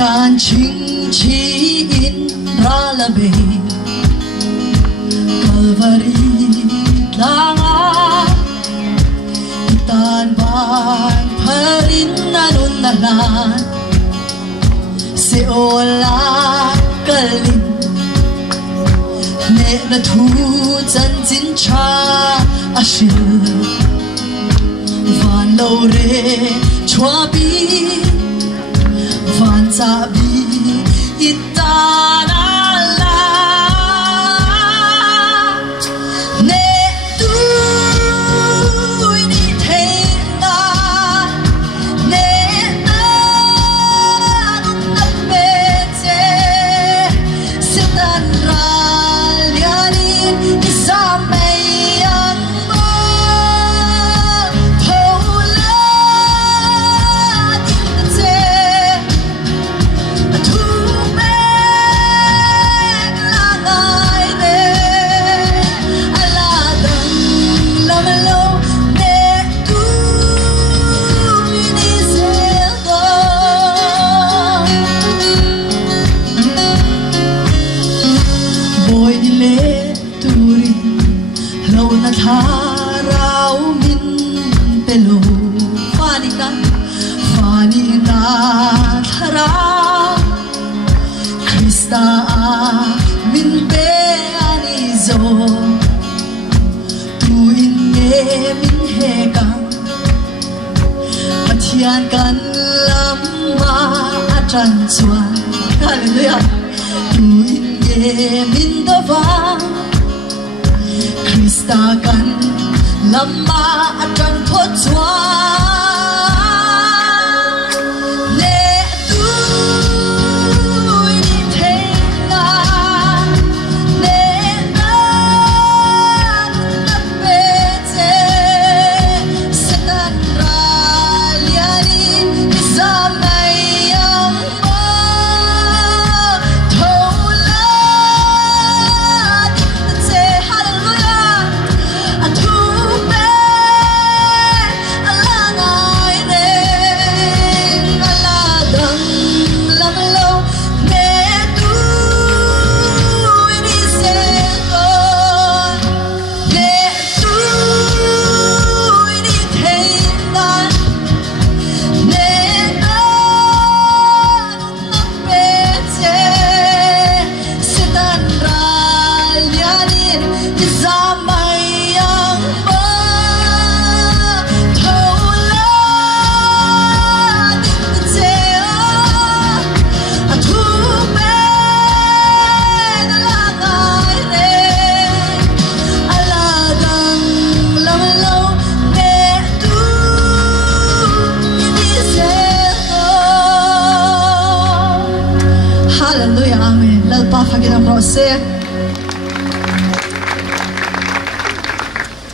但情起因ralabe Calvary langa itan ban parin nanunalan Seola kalin ne na thu chan chin cha ashil van lo re chua bi van sa bi itana la ne tu ni the na ne na na pe che sitan ra liani isa mai yang mo thola din che Harau min pelo fani na harau Krista min pe anizo tu in nge min heka pathian kan lama atran chuan hallelujah tu in nge min dova Krista kan lama akan potwa ne tu ni tenga ne na pete setan raliani samai yang mo thola se hallelujah Hallelujah, amen. Lal pa fagina prose.